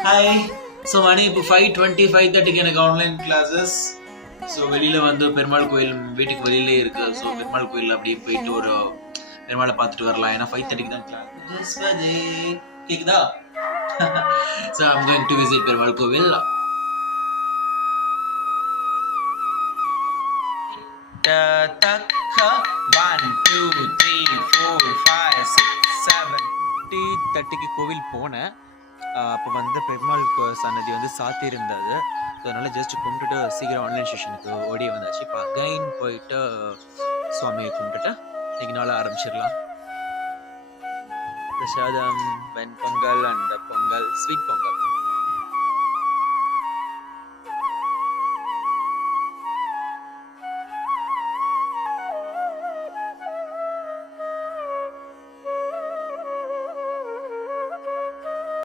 Hi. So மணி இப்போ 5:20 5:30 எனக்கு online classes. So வெளியில் வந்து பெருமாள் கோயில் வீட்டுக்கு வெளியிலே இருக்கு. ஸோ பெருமாள் கோயில் அப்படியே போயிட்டு ஒரு பெருமாளை பார்த்துட்டு வரலாம். ஏன்னா 5:30 தான் கிளாஸ். கேக்குதா? So I'm going to visit Perumal கோவில். One, two, three, four, five, six, 7:30 கோவில் போனேன். அப்போ வந்து பெருமாள் சன்னதி வந்து சாத்தி இருந்தது. ஸோ அதனால் ஜஸ்ட் கும்பிட்டுட்டு சீக்கிரம் ஆன்லைன் செஷனுக்கு ஓடி வந்தாச்சு. இப்போ அகைன் போயிட்டு சுவாமியை கும்பிட்டுட்டு இன்னைக்கு நாள் ஆரம்பிச்சிடலாம். பிரசாதம் வெண் பொங்கல் அண்ட் பொங்கல், ஸ்வீட் பொங்கல்.